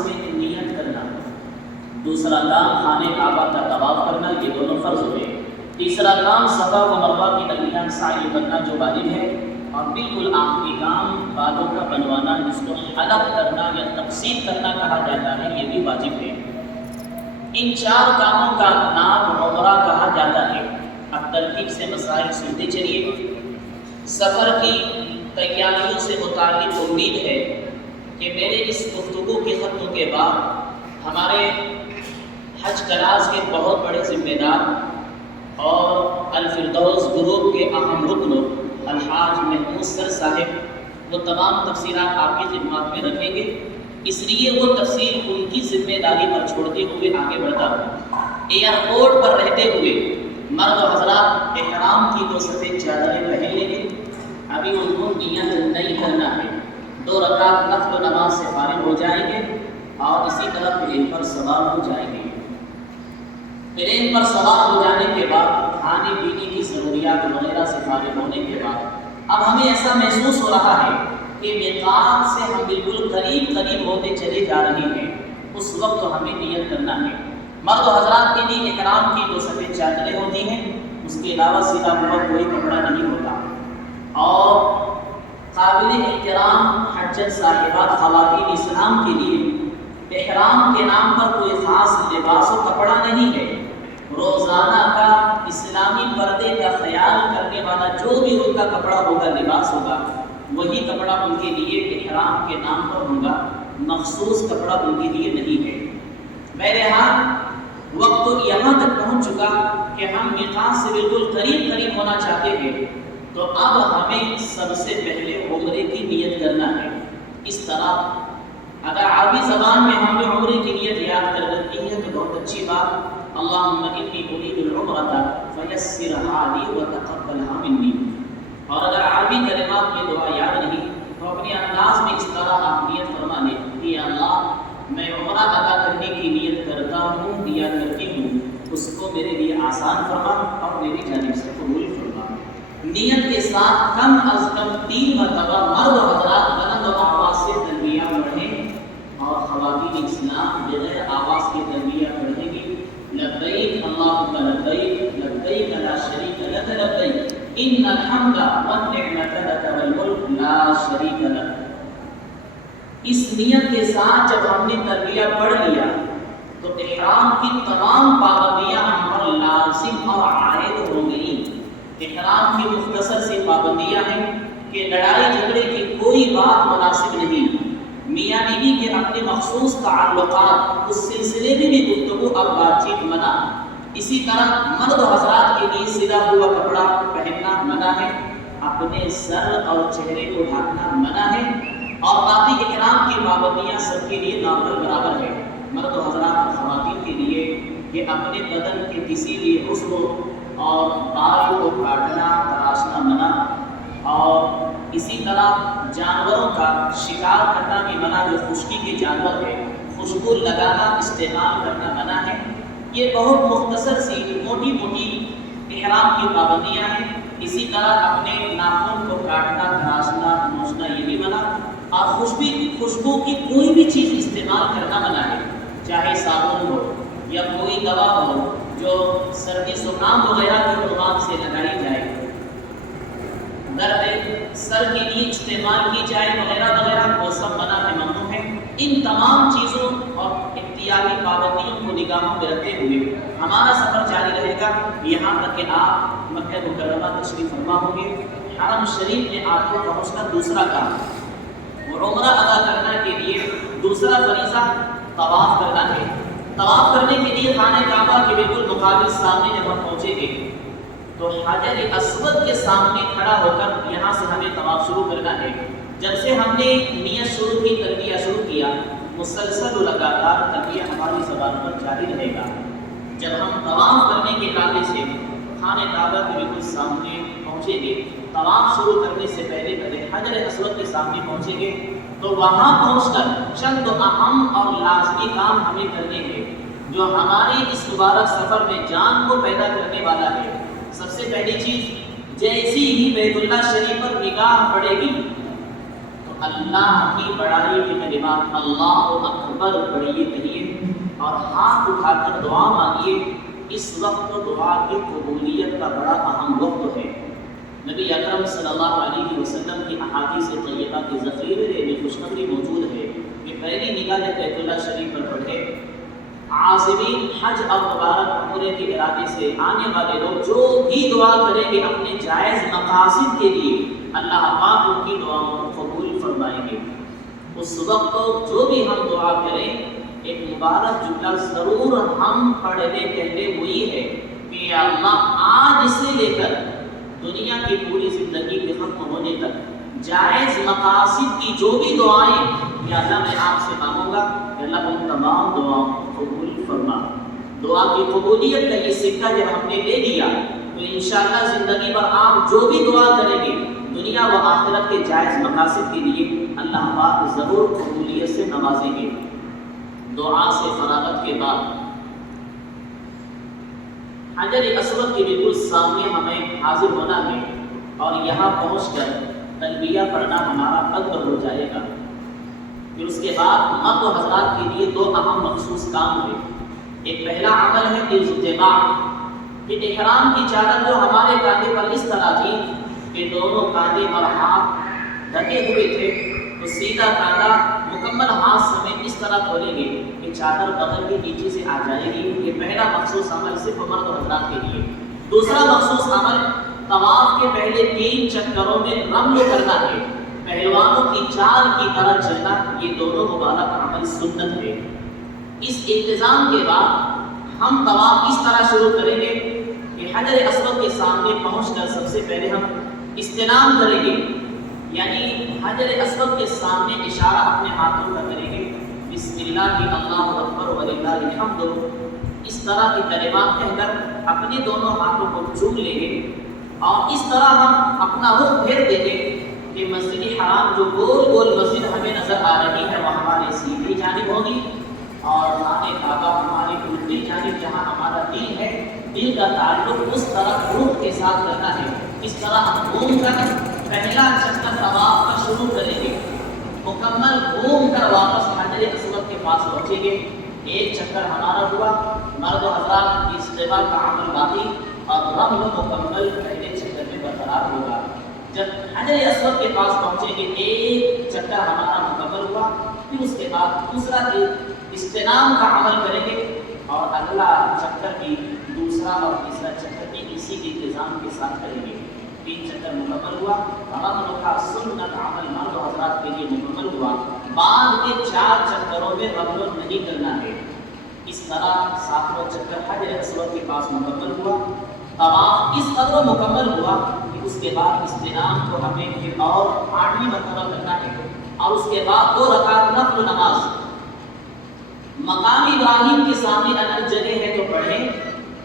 میں نیت کرنا، دوسرا کام خانہ کعبہ کا طواف کرنا، یہ دونوں فرض ہوئے۔ تیسرا کام صفا و مروہ کے درمیان سعی کرنا جو واجب ہے، اور بالکل آخری کام بالوں کا بنوانا جس کو حلق کرنا یا تقسیم کرنا کہا جاتا ہے، یہ بھی واجب ہے۔ ان چار کاموں کا نام عمرہ کہا جاتا ہے۔ اب ترتیب سے مسائل سنتے چلیے۔ سفر کی تیاریوں سے متعلق امید ہے کہ میرے اس گفتگو کے ختم کے بعد ہمارے حج کلاس کے بہت بڑے ذمہ دار اور الفردوس گروپ کے اہم رکن الحاج محمود سر صاحب وہ تمام تفصیلات آپ کی خدمات میں رکھیں گے، اس لیے وہ تفصیل ان کی ذمہ داری پر چھوڑتے ہوئے آگے بڑھتا ہوں۔ ایئرپورٹ پر رہتے ہوئے مرد و حضرات احرام کی 2 سفید چادریں پہن لیں گے۔ ابھی ان کو نیت نہیں کرنا ہے، 2 رکعت نفل نماز سے فارغ ہو جائیں گے اور اسی طرح پلین پر سوار ہو جائیں گے۔ پلین پر سوار ہو جانے کے بعد کھانے پینے کی ضروریات وغیرہ سے فارغ ہونے کے بعد اب ہمیں ایسا محسوس ہو رہا ہے کہ میقات سے ہم بالکل قریب ہوتے چلے جا رہے ہیں، اس وقت ہمیں نیت کرنا ہے۔ مرد و حضرات کے لیے احرام کی 2 سفید چادریں ہوتی ہیں، اس کے علاوہ سیدھا ہوا کوئی کپڑا نہیں ہوتا، اور قابل احترام حجت صاحبات خواتین اسلام کے لیے احرام کے نام پر کوئی خاص لباس و کپڑا نہیں ہے۔ روزانہ کا اسلامی پردے کا خیال کرنے والا جو بھی ان کا کپڑا ہوگا، لباس ہوگا، وہی کپڑا ان کے لیے احرام کے نام پر ہوگا، مخصوص کپڑا ان کے لیے نہیں ہے۔ بہرحال وقت تو یہاں تک پہنچ چکا کہ ہم میقات سے بالکل قریب ہونا چاہتے ہیں، تو اب ہمیں سب سے پہلے عمرے کی نیت کرنا ہے۔ اس طرح اگر عربی زبان میں ہم نے عمرے کی نیت یاد کر رکھی ہے تو بہت اچھی بات۔ اللہم انی ارید العمرۃ فیسرھا لی وتقبلھا منی۔ اور اگر عربی کلمات میں دعا یاد نہیں تو اپنے انداز میں اس طرح آپ نیت فرما لیں کہ یا اللہ میں عمرہ ادا کرنے کی نیت کرتا ہوں یا کرتی ہوں، اس کو میرے لیے آسان فرما اور میری جانب سے قبول فرما۔ نیت کے ساتھ کم از کم 3 مرتبہ مرد و حضرات بلند آواز سے تلبیہ پڑھیں، اور خواتین اسلام بغیر آواز کے تلبیہ پڑھیں گی۔ لبیک اللہم لبیک لبیک لا شریک لک لبیک ان الحمد والنعمت لک والملک لا شریک لک۔ اس نیت کے ساتھ جب ہم نے تلبیہ پڑھ لیا تو احرام کی تمام پابندیاں ہم پر لازم اور عائد ہو گئیں۔ احرام کی مختصر سی پابندیاں ہیں کہ لڑائی جھگڑے کی کوئی بات مناسب نہیں، میاں بیوی کے اپنے مخصوص تعلقات اس سلسلے میں بھی گفتگو اور بات چیت منع۔ اسی طرح مرد و حضرات کے لیے سلا ہوا کپڑا پہننا منع ہے، اپنے سر اور چہرے کو ڈھانکنا منع ہے، اور باقی احرام کی پابندیاں سب کے لیے نارمل برابر ہے۔ مرد و حضرات اور خواتین کے لیے کہ اپنے بدن کے کسی بھی عضو اور بال کو کاٹنا تراشنا منع، اور اسی طرح جانوروں کا شکار کرنا بھی منع، جو خشکی کے جانور ہے خوشبو لگانا استعمال کرنا منع ہے۔ یہ بہت مختصر سی موٹی احرام کی پابندیاں ہیں۔ اسی طرح اپنے ناخن کو کاٹنا تراشنا نوچنا یہ بھی منع، اور خوشبو کی کوئی بھی چیز استعمال کرنا منع ہے، چاہے صابن ہو یا کوئی دوا ہو جو سردی زکام وغیرہ کے عنوان سے لگائی جائے، درد سر کے لیے استعمال کی جائے وغیرہ وغیرہ، وہ سب منع ہے، ممنوع ہے۔ ان تمام چیزوں اور احتیاطی پابندیوں کو نگاہوں میں رکھتے ہوئے ہمارا سفر جاری رہے گا یہاں تک کہ آپ مکہ مکرمہ تشریف فرما ہوں گے۔ حرم شریف میں آپ کو پہنچنا دوسرا کام، اور عمرہ ادا کرنے کے لیے دوسرا فریضہ طواف کرنا ہے۔ طواف کرنے کے لیے خانہ کعبہ کے بالکل مقابل سامنے جب ہم پہنچیں گے تو حجر اسود کے سامنے کھڑا ہو کر یہاں سے ہمیں طواف شروع کرنا ہے۔ جب سے ہم نے نیت شروع کی، تلبیہ شروع کیا، مسلسل و لگاتار تلبیہ ہماری زبان پر جاری رہے گا۔ جب ہم طواف کرنے کے ارادے سے خانہ کعبہ کے بالکل سامنے پہنچیں گے، طواف شروع کرنے سے پہلے حجر اسود کے سامنے پہنچیں گے، تو وہاں پہنچ کر چند اہم اور لازمی کام ہمیں کرنے ہیں جو ہمارے اس مبارک سفر میں جان کو پیدا کرنے والا ہے۔ سب سے پہلی چیز، جیسی ہی بیت اللہ شریف پر نگاہ پڑے گی تو اللہ کی بڑائی کے کلمات اللہ اکبر پڑھیے کہیے اور ہاتھ اٹھا کر دعا مانگیے. اس وقت دعا کی قبولیت کا بڑا اہم وقت ہے. نبی اکرم صلی اللہ علیہ وسلم کی احادیث طیبہ کے ذخیرے میں خوشخبری موجود ہے کہ پہلی نگاہ جب بیت اللہ شریف پر پڑھے عازمین حج اور مبارک عمرے کے ارادے سے آنے والے لوگ جو بھی دعا کریں گے اپنے جائز مقاصد کے لیے اللہ پاک ان کی دعاؤں کو قبول فرمائیں گے. اس وقت جو بھی ہم دعا کریں ایک مبارک جملہ ضرور ہم پڑھنے پہلے وہی ہے کہ یا اللہ آج سے لے کر دنیا کی پوری زندگی کے ختم ہونے تک جائز مقاصد کی جو بھی دعائیں یا اللہ میں آپ سے مانگوں گا کہ اللہ ان تمام دعاؤں کو قبول فرما. دعا کی قبولیت کا یہ سکہ جب ہم نے لے لیا تو انشاءاللہ زندگی پر آپ جو بھی دعا کریں گے دنیا و آخرت کے جائز مقاصد کے لیے اللہ پاک ضرور قبولیت سے نوازیں گے. دعا سے فراغت کے بعد حجر اسود کے بالکل سامنے ہمیں حاضر ہونا ہے اور یہاں پہنچ کر تلبیہ پڑھنا ہمارا قدر ہو جائے گا. پھر اس کے بعد مرد و حضرات کے لیے دو اہم مخصوص کام ہوئے. ایک پہلا عمل ہے اجتماع کہ احرام کی چادر جو ہمارے کاندھے پر اس طرح تھی کہ دونوں کاندھے اور ہاتھ ڈھکے ہوئے تھے تو سیدھا کاندھا مکمل ہاتھ سمیت اس طرح کھولیں گے کہ چادر بغل کے نیچے سے آ جائے گی. یہ پہلا مخصوص عمل صرف مرد و حضرات کے لیے. دوسرا مخصوص عمل طواف کے پہلے 3 چکروں میں رمل کرنا ہے. پہلوانوں کی چال کی طرح چلنا یہ دونوں مبارک عمل سنت ہے. اس انتظام کے بعد ہم طواف اس طرح شروع کریں گے کہ حجر اسود کے سامنے پہنچ کر سب سے پہلے ہم استلام کریں گے یعنی حجر اسود کے سامنے اشارہ اپنے ہاتھوں کا کریں گے بسم اللہ اللہ اکبر وللہ الحمد. اس طرح کے کلمات کہہ کر اپنے دونوں ہاتھوں کو چوم لیں گے اور اس طرح ہم اپنا رخ پھیر دیں گے کہ مسجد حرام جو گول گول مسجد ہمیں نظر آ رہی ہے وہ ہمارے سیدھی جانب ہوگی اور خانہ کعبہ ہماری الٹی جانب جہاں ہمارا دل ہے دل کا تعلق اس طرح روح کے ساتھ کرنا ہے. اس طرح ہم گھوم کر پہلا چکر طواف کا شروع کریں گے. مکمل گھوم کر واپس حجر اسود کے پاس پہنچیں گے. ایک چکر ہمارا ہوا. مرد و حضرات اس جگہ کا عمل باقی اور رمل مکمل پہلے چکر میں برقرار ہوگا. جب حجر اسود کے پاس پہنچیں گے ایک چکر ہمارا مکمل ہوا. پھر اس کے بعد دوسرا استلام کا عمل کریں گے اور اگلا چکر بھی دوسرا اور تیسرا چکر بھی اسی کے انتظام کے ساتھ کریں گے. 3 چکر مکمل ہوا. رمل کا سنت عمل مرد و حضرات کے لیے مکمل ہوا. بعد کے 4 چکروں میں رمل نہیں کرنا ہے. اس طرح 7واں چکر حجر اسود کے پاس مکمل ہوا. طواف اس قدر مکمل ہوا کہ اس کے بعد استلام کو ہمیں پھر اور 8ویں مرتبہ کرنا ہے اور اس کے بعد 2 رکعت نفل نماز. مقام ابراہیم کے سامنے اگر جگہ ہے تو پڑھیں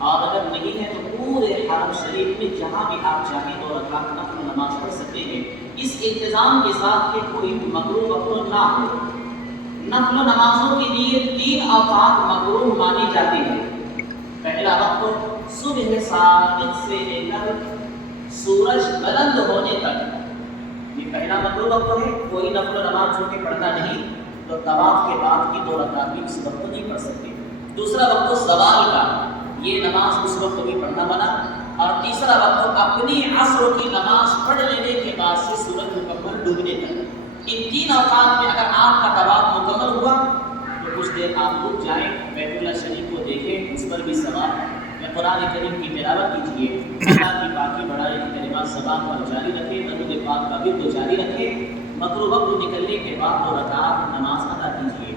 اور اگر نہیں ہے تو پورے حرم شریف میں جہاں بھی آپ چاہیں 2 رکعت نفل نماز پڑھ سکتے ہیں اس انتظام کے ساتھ کہ کوئی مکروہ وقت نہ ہو. نفل نمازوں کے لیے 3 اوقات مکروہ مانی جاتے ہیں. پہلا وقت صبح صادق سے لے کر سورج بلند ہونے تک یہ پہلا مکروہ وقت ہے. کوئی نفل نماز جو کہ پڑھنا نہیں تو طواف کے بعد کی 2 رکعت بھی اس وقت نہیں پڑھ سکتے. دوسرا وقت زوال کا یہ نماز اس وقت بھی پڑھنا بنا. اور تیسرا وقت اپنی عصر کی نماز پڑھ لینے کے بعد سے سورج مکمل ڈوبنے تک. ان 3 اوقات میں اگر آپ کا طواف مکمل ہوا تو کچھ دیر آپ رک جائیں بیت اللہ شریف کو دیکھیں اس پر بھی ثواب یا قرآن کریم کی تلاوت کیجیے. اللہ کی پاکی بڑائی کی کلمات زبان پر جاری رکھیں. درود پاک کا ورد جاری رکھیں. مکروہ وقت نکلنے کے بعد 2 رکعت نماز ادا کیجیے.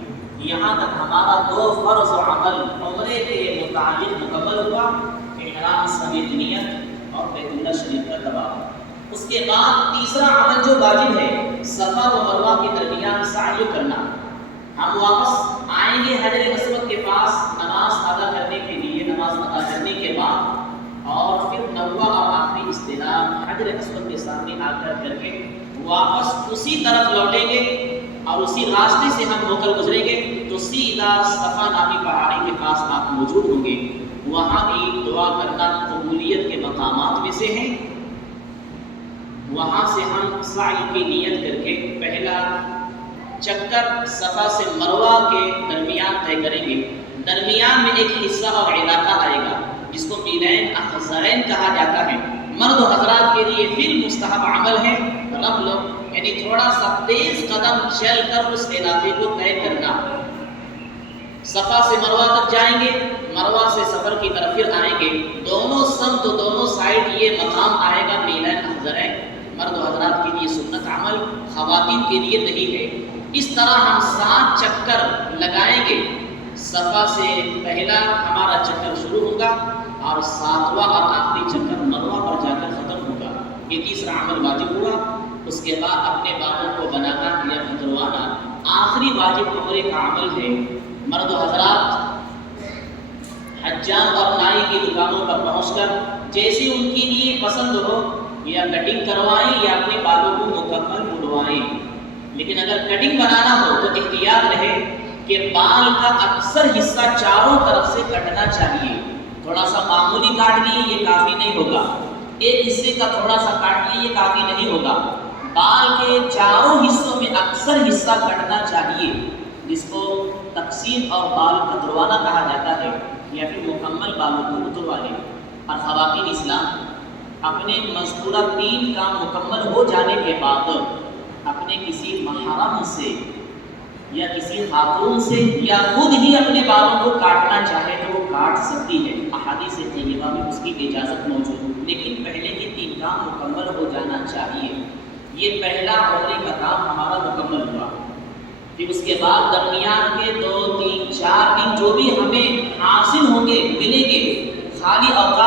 یہاں تک ہمارا 2 فرض عمل عمرے کے متعلق مکمل ہوا. احرام سمیت نیت اور بیت اللہ شریف کا طواف. اس کے بعد تیسرا عمل جو واجب ہے صفا و مروہ کے درمیان سعی کرنا. ہم واپس آئیں گے حجر اسود کے پاس نماز ادا کرنے کے لیے. نماز ادا کرنے کے بعد اور پھر نوہ اور آخری استلام حجر اسود کے سامنے آ کر کے واپس اسی طرف لوٹیں گے اور اسی راستے سے ہم ہو کر گزریں گے تو سیدھا صفا نامی پہاڑی کے پاس آپ موجود ہوں گے. وہاں بھی دعا کرنا قبولیت کے مقامات میں سے ہیں. وہاں سے ہم سعی کی نیت کر کے پہلا چکر صفا سے مروہ کے درمیان طے کریں گے۔ درمیان میں ایک حصہ اور علاقہ آئے گا جس کو مینین اخضرین کہا جاتا ہے۔ مرد و حضرات کے لیے پھر مستحب عمل ہے رمل، یعنی تھوڑا سا تیز قدم چل کر اس علاقے کو طے کرنا۔ صفا سے مروہ تک جائیں گے، مروہ سے سفر کی طرف پھر آئیں گے، دونوں سمت و دونوں سائڈ یہ مقام آئے گا مینین اخضرین۔ مرد و حضرات کے لیے سنت عمل، خواتین کے لیے نہیں ہے۔ اس طرح ہم 7 چکر لگائیں گے۔ صفا سے پہلا ہمارا چکر شروع ہوگا اور 7واں اور آخری چکر مروہ پر جا کر ختم ہوگا۔ یہ تیسرا عمل واجب ہوا۔ اس کے بعد اپنے بالوں کو بنانا یا کتروانا آخری واجب عمرے کا عمل ہے۔ مرد و حضرات حجام اور نائی کی دکانوں پر پہنچ کر جیسے ان کے لیے پسند ہو یا کٹنگ کروائیں یا اپنے بالوں کو مکمل مڑوائیں، لیکن اگر کٹنگ بنانا ہو تو احتیاط رہے کہ بال کا اکثر حصہ چاروں طرف سے کٹنا چاہیے۔ تھوڑا سا معمولی کاٹ لیے یہ کافی نہیں ہوگا، ایک حصے کا تھوڑا سا کاٹ لیے یہ کافی نہیں ہوگا، بال کے چاروں حصوں میں اکثر حصہ کٹنا چاہیے، جس کو تقسیم اور بال کتروانا کہا جاتا ہے، یا پھر مکمل بالوں کو اتروا لیں۔ اور خواتین اسلام اپنے مذکورہ 3 کام مکمل ہو جانے کے بعد اپنے کسی محرم سے یا کسی خاتون سے یا خود ہی اپنے بالوں کو کاٹنا چاہے تو وہ کاٹ سکتی ہے، احادیث طیبہ میں اس کی اجازت موجود ہے، لیکن پہلے کے 3 کام مکمل ہو جانا چاہیے۔ یہ پہلا عمرے کا کام ہمارا مکمل ہوا۔ پھر اس کے بعد درمیان کے 2 3 4 دن جو بھی ہمیں حاصل ہوں گے، ملیں گے، خالی اوقات